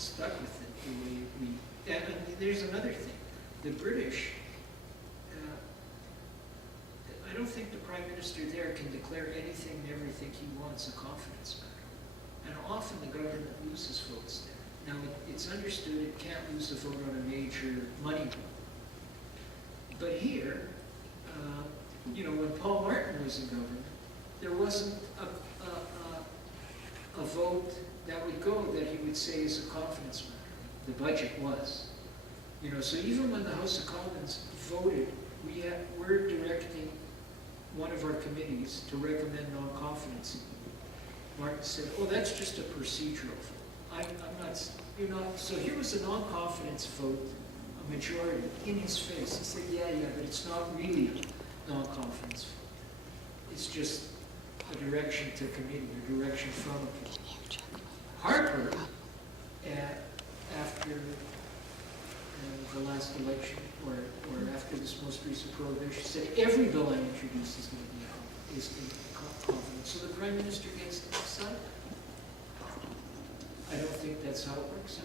stuck with it the way we, and there's another thing. The British, I don't think the Prime Minister there can declare anything and everything he wants a confidence matter. And often the government loses votes there. Now, it's understood it can't lose a vote on a major money bill. But here, you know, when Paul Martin was in government, there wasn't a vote that would go that he would say is a confidence matter. The budget was. You know, so even when the House of Commons voted, we're directing one of our committees to recommend non-confidence. Martin said, oh, that's just a procedural vote. I'm not, you're not, so here was a non-confidence vote, a majority, in his face. He said, yeah, but it's not really a non-confidence vote. It's just a direction to committee, a direction from a committee. Harper, after the last election, or after this most recent prohibition, said every bill I introduce is going to be confidence. So the Prime Minister gets to decide. I don't think that's how it works.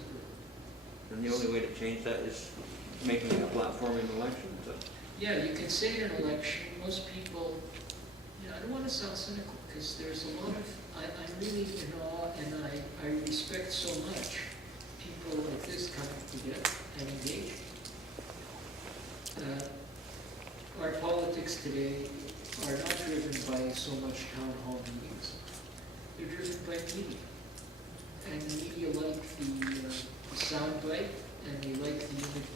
And the only way to change that is making it a platform in elections. Yeah, you can say in an election, most people, you know, I don't want to sound cynical, because there's a lot of, I'm really in awe, and I respect so much people like this coming together and engaging. Our politics today are not driven by so much town hall meetings. They're driven by media. And the media like the sound bite, and they like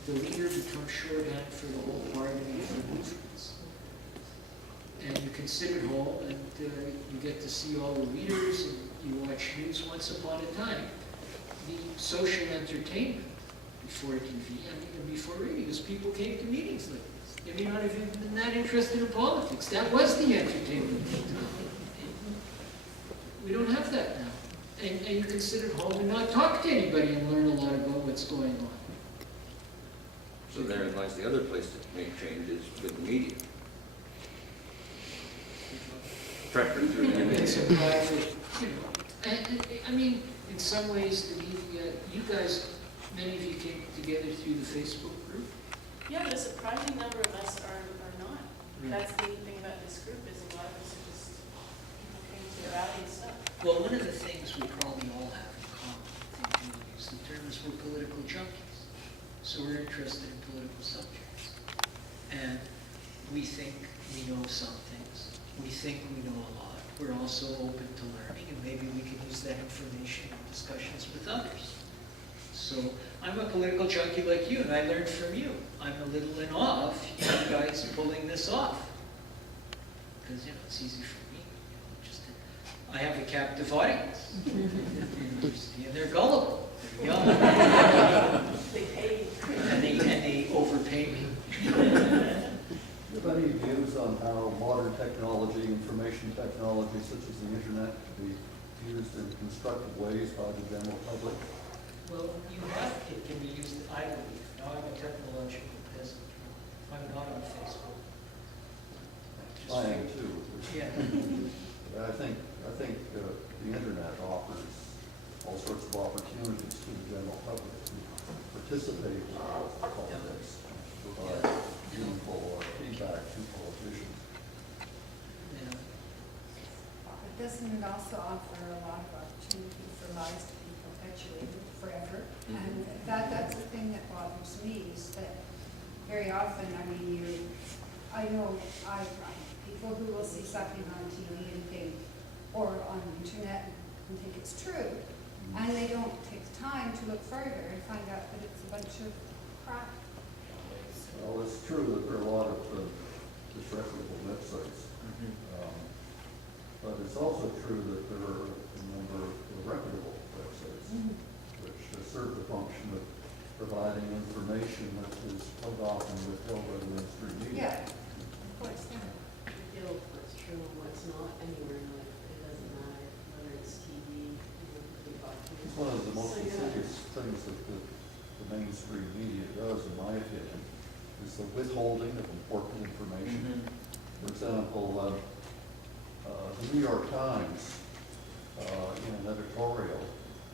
the leader becomes shorthand for the whole bargaining for movements. And you can sit at home and you get to see all the leaders, and you watch news once upon a time. The social entertainment before TV, I mean, and before radios, people came to meetings like this. They may not have even been that interested in politics. That was the entertainment. We don't have that now. And you can sit at home and not talk to anybody and learn a lot about what's going on. So therein lies the other place to make change is with the media. Preference through the media. It's a private, you know. And I mean, in some ways, the media, you guys, many of you came together through the Facebook group. Yeah, but a surprising number of us are not. Right. That's the neat thing about this group is a lot of us are just came to rally and stuff. Well, one of the things we probably all have in common, I think, Julie, is the term is we're political junkies. So we're interested in political subjects. And we think we know some things. We think we know a lot. We're also open to learning, and maybe we can use that information in discussions with others. So I'm a political junkie like you, and I learned from you. I'm a little in awe of you guys pulling this off. Because, you know, it's easy for me. I have a captive audience. And they're gullible. They're young. They pay. And they overpay me. Do you have any views on how modern technology, information technology such as the internet, can be used in constructive ways by the general public? Well, it can be used, I believe. Now, I'm a technological peasant. I'm not on Facebook. I am too. Yeah. I think the internet offers all sorts of opportunities to the general public to participate in politics, provide meaningful feedback to politicians. Yeah. But doesn't it also offer a lot of opportunity for lies to be perpetuated forever? And that's the thing that bothers me, is that very often, I mean, I know people who will see something on TV and think, or on the internet and think it's true, and they don't take the time to look further and find out that it's a bunch of crap. Well, it's true that there are a lot of disreputable websites, but it's also true that there are a number of reputable websites which serve the function of providing information that is often withheld by the mainstream media. Yeah, of course, yeah. Reveal what's true and what's not anywhere in life. It doesn't matter whether it's TV, It's one of the most insidious things that the mainstream media does, in my opinion, is the withholding of important information. For example, the New York Times, in an editorial,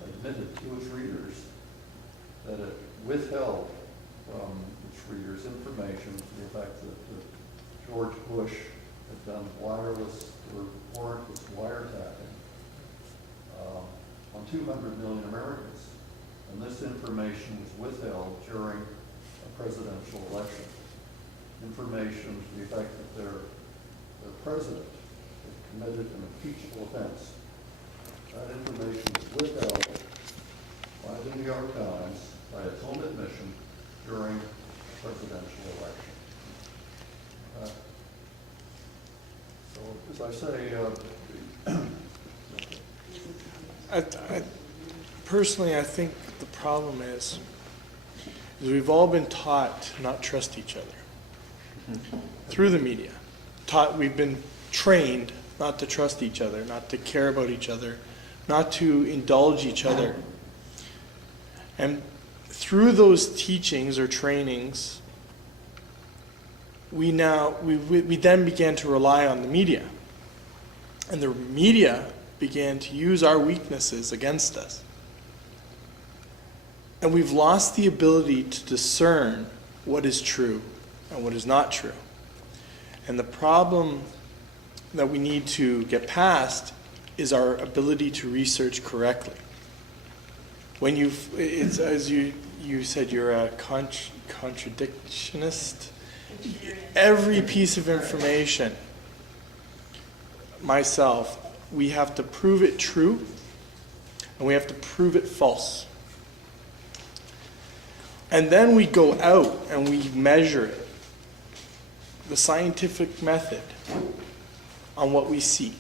admitted to its readers that it withheld from its readers information to the effect that George Bush had done wireless or warrantless wiretapping on 200 million Americans. And this information was withheld during a presidential election. Information to the effect that their president had committed an impeachable offense. That information was withheld by the New York Times by its own admission during a presidential election. So, as I say, Personally, I think the problem is we've all been taught to not trust each other through the media. We've been trained not to trust each other, not to care about each other, not to indulge each other. And through those teachings or trainings, we then began to rely on the media. And the media began to use our weaknesses against us. And we've lost the ability to discern what is true and what is not true. And the problem that we need to get past is our ability to research correctly. When as you said, you're a contradictionist. Every piece of information, myself, we have to prove it true and we have to prove it false. And then we go out and we measure it, the scientific method, on what we see.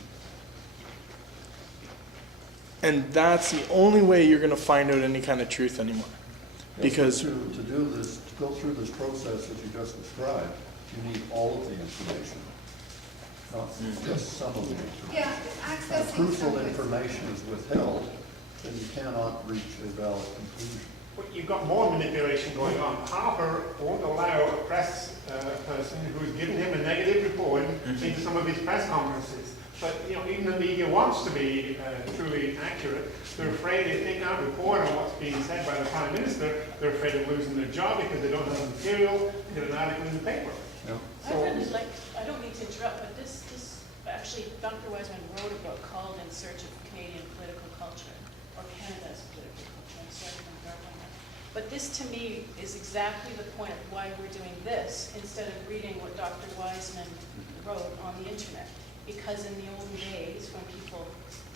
And that's the only way you're going to find out any kind of truth anymore. Because to do this, to go through this process that you just described, you need all of the information, not just some of the information. Yeah, If accessing crucial some of it. information is withheld, then you cannot reach a valid conclusion. But you've got more manipulation going on. Harper won't allow a press person who's given him a negative report into some of his press conferences. But even the media wants to be truly accurate. They're afraid if they can't report on what's being said by the Prime Minister, they're afraid of losing their job because they don't have the material to get an article in the paper. Yep. I really like, I don't mean to interrupt, but this actually, Dr. Wiseman wrote a book called In Search of Canadian Political Culture, or Canada's Political Culture. I'm sorry if I'm garbling that. But this, to me, is exactly the point of why we're doing this, instead of reading what Dr. Wiseman wrote on the internet. Because in the old days, when people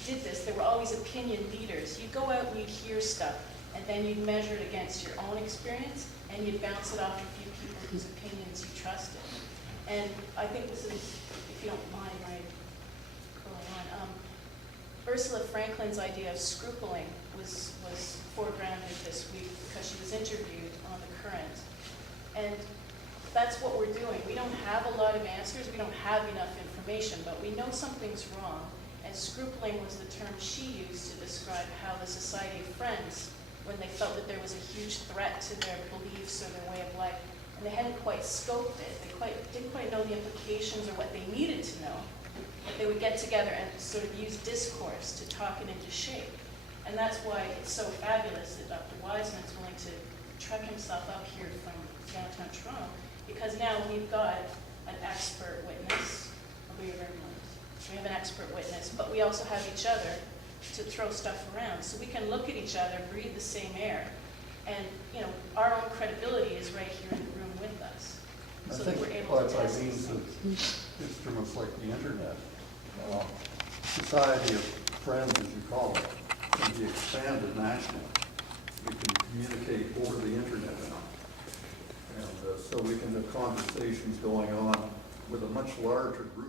did this, there were always opinion leaders. You'd go out and you'd hear stuff, and then you'd measure it against your own experience, and you'd bounce it off a few people whose opinions you trusted. And I think this is, if you don't mind my going on, Ursula Franklin's idea of scrupling was foregrounded this week because she was interviewed on The Current. And that's what we're doing. We don't have a lot of answers, we don't have enough information, but we know something's wrong. And scrupling was the term she used to describe how the Society of Friends, when they felt that there was a huge threat to their beliefs or their way of life, and they hadn't quite scoped it, they didn't quite know the implications or what they needed to know, but they would get together and sort of use discourse to talk it into shape. And that's why it's so fabulous that Dr. Wiseman's willing to trek himself up here from downtown Toronto, because now we've got an expert witness. We have an expert witness, but we also have each other to throw stuff around. So we can look at each other, breathe the same air, and our own credibility is right here in the room with us. So that we're able to by test means these of things. instruments like the internet, Society of Friends, as you call it, can be expanded nationally. We can communicate over the internet now. And so we can have conversations going on with a much larger group